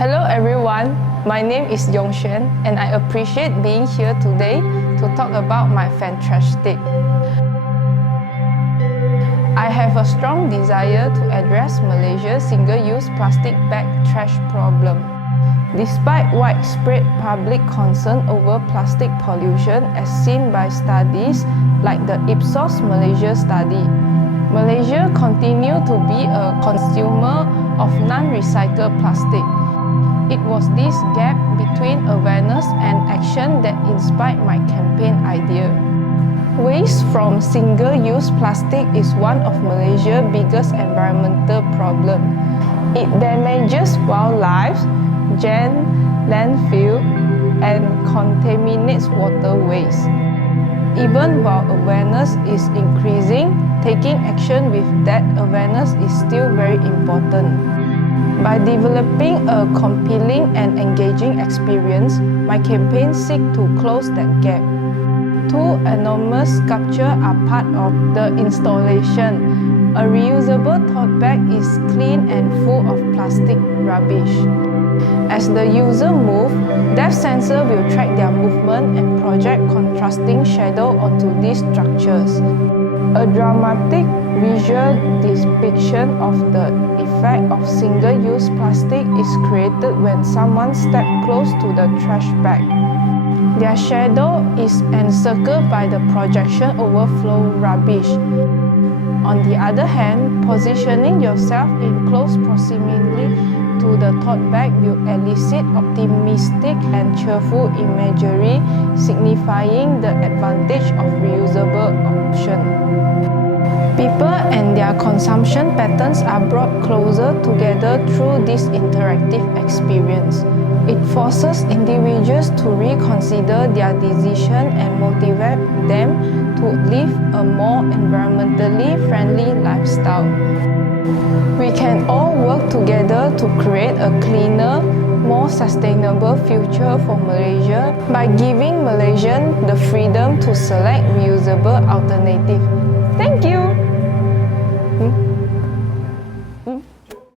Hello everyone, my name is Xuan and I appreciate being here today to talk about my Fantrashtic. I have a strong desire to address Malaysia's single-use plastic bag trash problem. Despite widespread public concern over plastic pollution as seen by studies like the Ipsos Malaysia study, Malaysia continues to be a consumer of non-recyclable plastic. It was this gap between awareness and action that inspired my campaign idea. Waste from single-use plastic is one of Malaysia's biggest environmental problems. It damages wildlife, landfill, and contaminates waterways. Even while awareness is increasing, taking action with that awareness is still very important. By developing a compelling and engaging experience, my campaign seeks to close that gap. Two enormous sculptures are part of the installation. A reusable tote bag is clean and full of plastic rubbish. As the user moves, depth sensor will track their movement and project contrasting shadow onto these structures. A dramatic visual depiction of the effect of single-use plastic is created when someone steps close to the trash bag. Their shadow is encircled by the projection overflow rubbish. On the other hand, positioning yourself in close proximity to the tote bag will elicit optimistic and cheerful imagery, signifying the advantage of reusable option. People and their consumption patterns are brought closer together through this interactive experience. It forces individuals to reconsider their decision and motivate them to live a more environmentally friendly lifestyle. We can all work together to create a cleaner, more sustainable future for Malaysia by giving Malaysians the freedom to select reusable alternatives.